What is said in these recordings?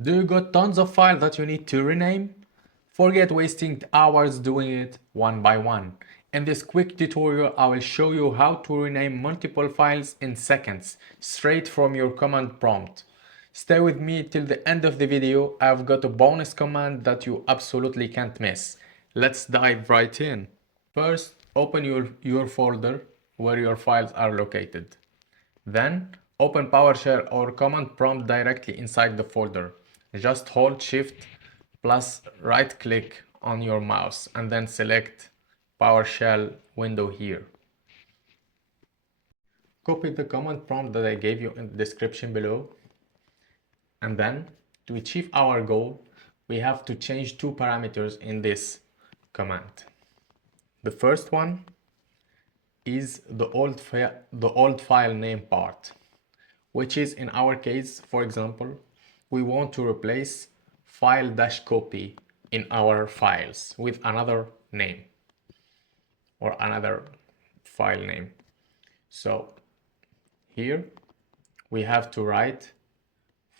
Do you got tons of files that you need to rename? Forget wasting hours doing it one by one. In this quick tutorial, I will show you how to rename multiple files in seconds, straight from your command prompt. Stay with me till the end of the video. I've got a bonus command that you absolutely can't miss. Let's dive right in. First, open your folder where your files are located. Then, open PowerShell or command prompt directly inside the folder. Just hold Shift plus right click on your mouse and then select PowerShell window here. Copy the command prompt that I gave you in the description below. And then, to achieve our goal, we have to change two parameters in this command. The first one is the old file name part, which is in our case, for example, we want to replace file-copy in our files with another name or another file name. So here we have to write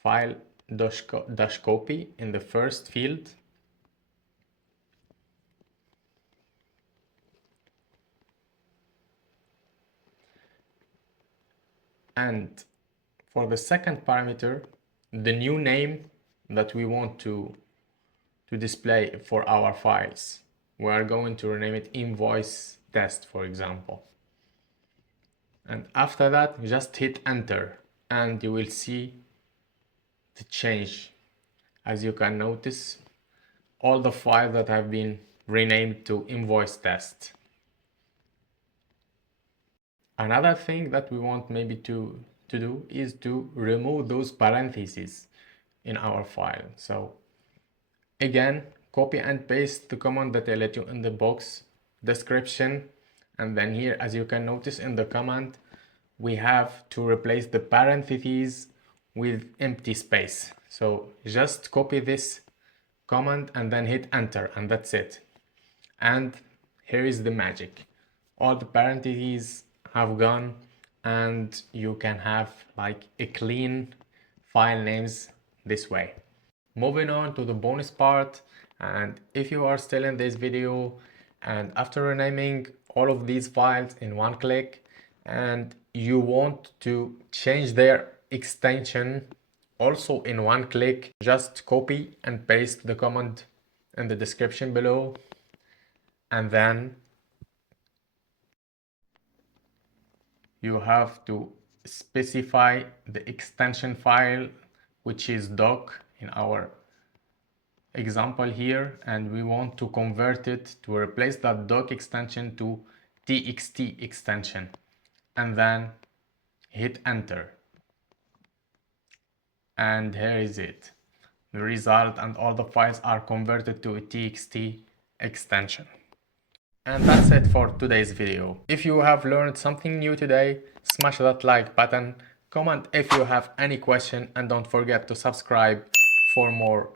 file-copy in the first field. And for the second parameter, the new name that we want to display for our files, we are going to rename it invoice test, for example. And after that, just hit enter and you will see the change. As you can notice, all the files that have been renamed to invoice test. Another thing that we want maybe to do is to remove those parentheses in our file. So again, copy and paste the command that I let you in the box description. And then here, as you can notice in the command, we have to replace the parentheses with empty space. So just copy this command and then hit enter, and that's it. And here is the magic. All the parentheses have gone and you can have like a clean file names this way. Moving on to the bonus part, and if you are still in this video and after renaming all of these files in one click and you want to change their extension also in one click, just copy and paste the command in the description below, and then you have to specify the extension file, which is doc in our example here, and we want to convert it to replace that doc extension to txt extension, and then hit enter. And here is it, the result, and all the files are converted to a txt extension. And that's it for today's video. If you have learned something new today, smash that like button, comment if you have any question, and don't forget to subscribe for more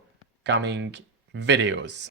coming videos.